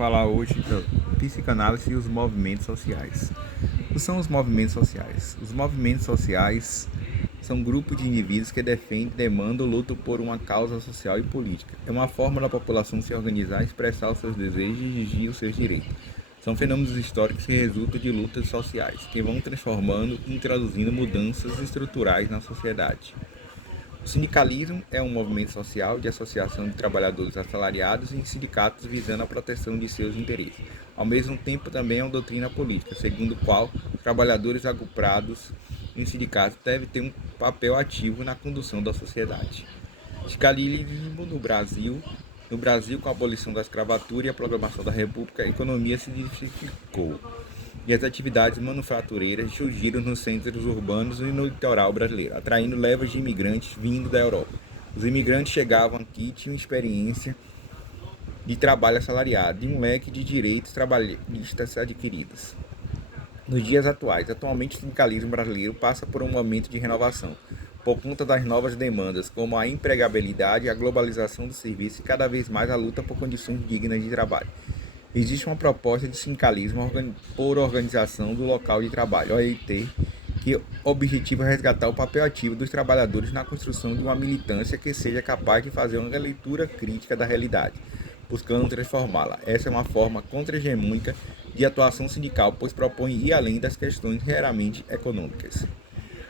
falar hoje da psicanálise e os movimentos sociais. O que são os movimentos sociais? Os movimentos sociais são grupos de indivíduos que defendem, demandam ou lutam por uma causa social e política. É uma forma da população se organizar, expressar os seus desejos e exigir os seus direitos. São fenômenos históricos que resultam de lutas sociais, que vão transformando e introduzindo mudanças estruturais na sociedade. O sindicalismo é um movimento social de associação de trabalhadores assalariados em sindicatos visando a proteção de seus interesses. Ao mesmo tempo, também é uma doutrina política, segundo a qual trabalhadores agrupados em sindicatos devem ter um papel ativo na condução da sociedade. Sindicalismo no Brasil, com a abolição da escravatura e a proclamação da República, a economia se diversificou e as atividades manufatureiras surgiram nos centros urbanos e no litoral brasileiro, atraindo levas de imigrantes vindo da Europa. Os imigrantes chegavam aqui e tinham experiência de trabalho assalariado e um leque de direitos trabalhistas adquiridos. Nos dias atualmente o sindicalismo brasileiro passa por um momento de renovação, por conta das novas demandas, como a empregabilidade, a globalização do serviço e cada vez mais a luta por condições dignas de trabalho. Existe uma proposta de sindicalismo por organização do local de trabalho, OIT, que objetiva resgatar o papel ativo dos trabalhadores na construção de uma militância que seja capaz de fazer uma leitura crítica da realidade, buscando transformá-la. Essa é uma forma contra-hegemônica de atuação sindical, pois propõe ir além das questões meramente econômicas.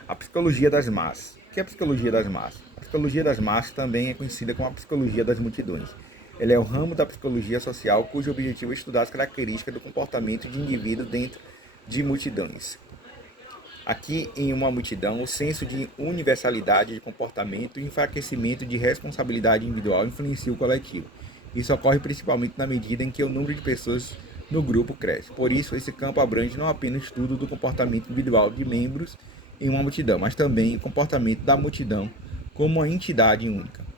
A psicologia das massas. O que é a psicologia das massas? A psicologia das massas também é conhecida como a psicologia das multidões. Ela é o ramo da psicologia social cujo objetivo é estudar as características do comportamento de indivíduos dentro de multidões. Aqui, em uma multidão, o senso de universalidade de comportamento e enfraquecimento de responsabilidade individual influencia o coletivo. Isso ocorre principalmente na medida em que o número de pessoas no grupo cresce. Por isso, esse campo abrange não apenas o estudo do comportamento individual de membros em uma multidão, mas também o comportamento da multidão como uma entidade única.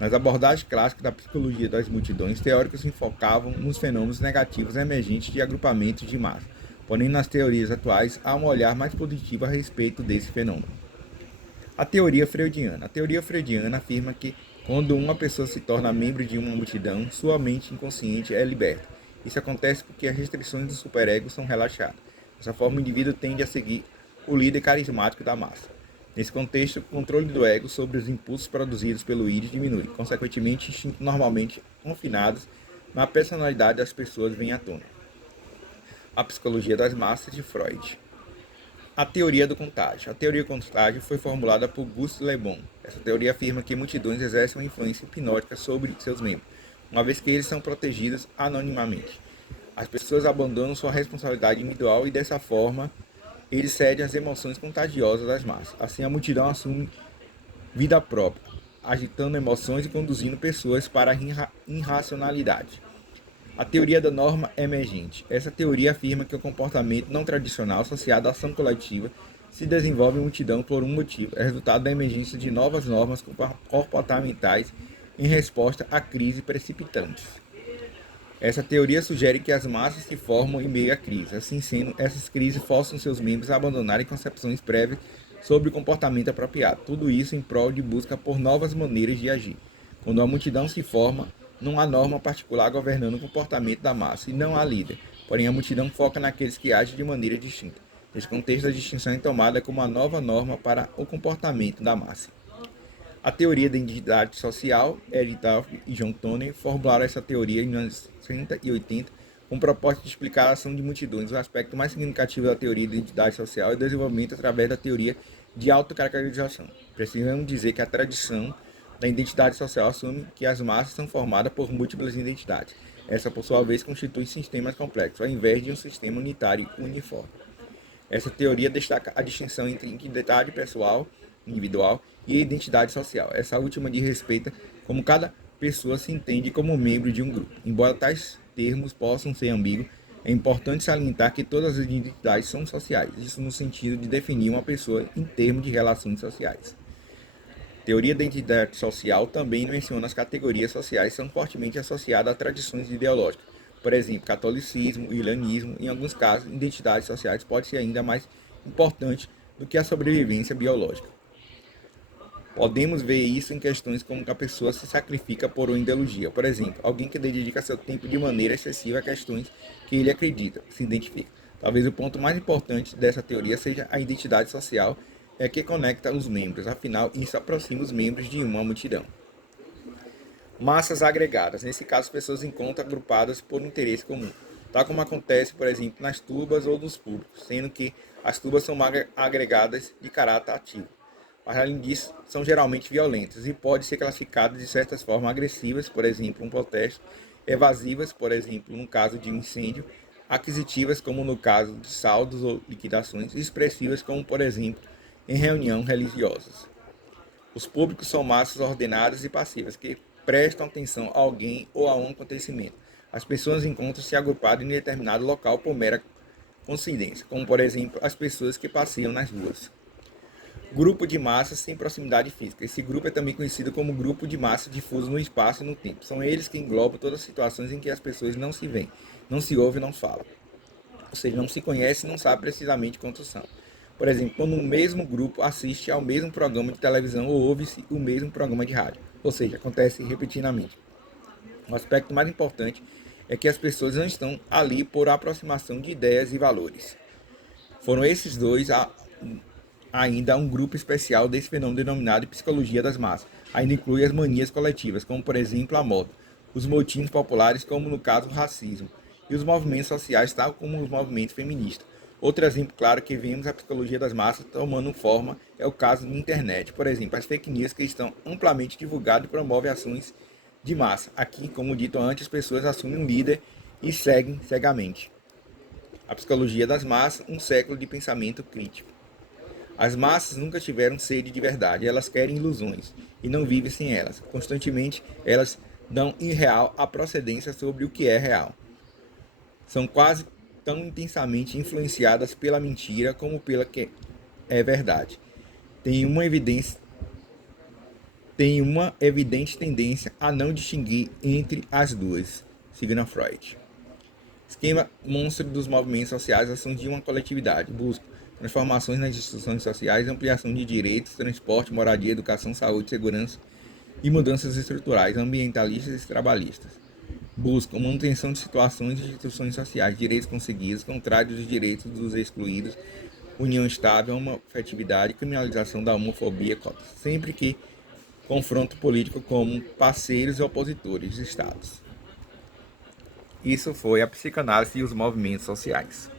Nas abordagens clássicas da psicologia das multidões, teóricos se enfocavam nos fenômenos negativos emergentes de agrupamentos de massa. Porém, nas teorias atuais, há um olhar mais positivo a respeito desse fenômeno. A teoria freudiana. A teoria freudiana afirma que, quando uma pessoa se torna membro de uma multidão, sua mente inconsciente é liberta. Isso acontece porque as restrições do superego são relaxadas. Dessa forma, o indivíduo tende a seguir o líder carismático da massa. Nesse contexto, o controle do ego sobre os impulsos produzidos pelo id diminui. Consequentemente, instintos normalmente confinados na personalidade das pessoas vêm à tona. A psicologia das massas de Freud. A teoria do contágio. A teoria do contágio foi formulada por Gustave Le Bon. Essa teoria afirma que multidões exercem uma influência hipnótica sobre seus membros, uma vez que eles são protegidos anonimamente. As pessoas abandonam sua responsabilidade individual e, dessa forma, eles cedem às emoções contagiosas das massas. Assim, a multidão assume vida própria, agitando emoções e conduzindo pessoas para a irracionalidade. A teoria da norma emergente. Essa teoria afirma que o comportamento não tradicional associado à ação coletiva se desenvolve em multidão por um motivo. É resultado da emergência de novas normas comportamentais em resposta a crises precipitantes. Essa teoria sugere que as massas se formam em meio à crise. Assim sendo, essas crises forçam seus membros a abandonarem concepções prévias sobre o comportamento apropriado. Tudo isso em prol de busca por novas maneiras de agir. Quando a multidão se forma, não há norma particular governando o comportamento da massa e não há líder. Porém, a multidão foca naqueles que agem de maneira distinta. Nesse contexto, a distinção é tomada como uma nova norma para o comportamento da massa. A teoria da identidade social, Eric Duff e John Toner formularam essa teoria em anos 60 e 80 com o propósito de explicar a ação de multidões. O aspecto mais significativo da teoria da identidade social é o desenvolvimento através da teoria de autocaracterização. Precisamos dizer que a tradição da identidade social assume que as massas são formadas por múltiplas identidades. Essa, por sua vez, constitui sistemas complexos, ao invés de um sistema unitário e uniforme. Essa teoria destaca a distinção entre identidade pessoal, individual, e a identidade social. Essa última diz respeito como cada pessoa se entende como membro de um grupo. Embora tais termos possam ser ambíguos, é importante salientar que todas as identidades são sociais, isso no sentido de definir uma pessoa em termos de relações sociais. A teoria da identidade social também menciona as categorias sociais que são fortemente associadas a tradições ideológicas. Por exemplo, catolicismo, islamismo. Em alguns casos, identidades sociais podem ser ainda mais importantes do que a sobrevivência biológica. Podemos ver isso em questões como que a pessoa se sacrifica por uma ideologia. Por exemplo, alguém que dedica seu tempo de maneira excessiva a questões que ele acredita, se identifica. Talvez o ponto mais importante dessa teoria seja a identidade social, que conecta os membros. Afinal, isso aproxima os membros de uma multidão. Massas agregadas. Nesse caso, as pessoas encontram agrupadas por um interesse comum, tal como acontece, por exemplo, nas turbas ou nos públicos, sendo que as turbas são agregadas de caráter ativo. Mas, além disso, são geralmente violentas e podem ser classificadas de certas formas agressivas, por exemplo, um protesto, evasivas, por exemplo, no caso de um incêndio, aquisitivas, como no caso de saldos ou liquidações, e expressivas, como, por exemplo, em reunião religiosas. Os públicos são massas ordenadas e passivas, que prestam atenção a alguém ou a um acontecimento. As pessoas encontram-se agrupadas em determinado local por mera coincidência, como, por exemplo, as pessoas que passeiam nas ruas. Grupo de massas sem proximidade física. Esse grupo é também conhecido como grupo de massa difuso no espaço e no tempo. São eles que englobam todas as situações em que as pessoas não se veem, não se ouvem, não falam. Ou seja, não se conhecem e não sabem precisamente quantos são. Por exemplo, quando o mesmo grupo assiste ao mesmo programa de televisão ou ouve-se o mesmo programa de rádio. Ou seja, acontece repetidamente. O aspecto mais importante é que as pessoas não estão ali por aproximação de ideias e valores. Foram esses dois ainda um grupo especial desse fenômeno denominado psicologia das massas. Ainda inclui as manias coletivas, como por exemplo a moda, os motins populares, como no caso o racismo, e os movimentos sociais, tal como os movimentos feministas. Outro exemplo claro que vemos a psicologia das massas tomando forma é o caso da internet. Por exemplo, as fake news que estão amplamente divulgadas e promovem ações de massa. Aqui, como dito antes, as pessoas assumem um líder e seguem cegamente. A psicologia das massas, um século de pensamento crítico. As massas nunca tiveram sede de verdade, elas querem ilusões e não vivem sem elas. Constantemente, elas dão irreal a procedência sobre o que é real. São quase tão intensamente influenciadas pela mentira como pela que é verdade. Tem uma evidente tendência a não distinguir entre as duas, segundo Freud. Esquema monstro dos movimentos sociais, ação de uma coletividade, busca transformações nas instituições sociais, ampliação de direitos, transporte, moradia, educação, saúde, segurança e mudanças estruturais, ambientalistas e trabalhistas. Buscam manutenção de situações e instituições sociais, direitos conseguidos, contrários dos direitos dos excluídos, união estável, homoafetividade, criminalização da homofobia, sempre que confronto político como parceiros e opositores dos estados. Isso foi a psicanálise e os movimentos sociais.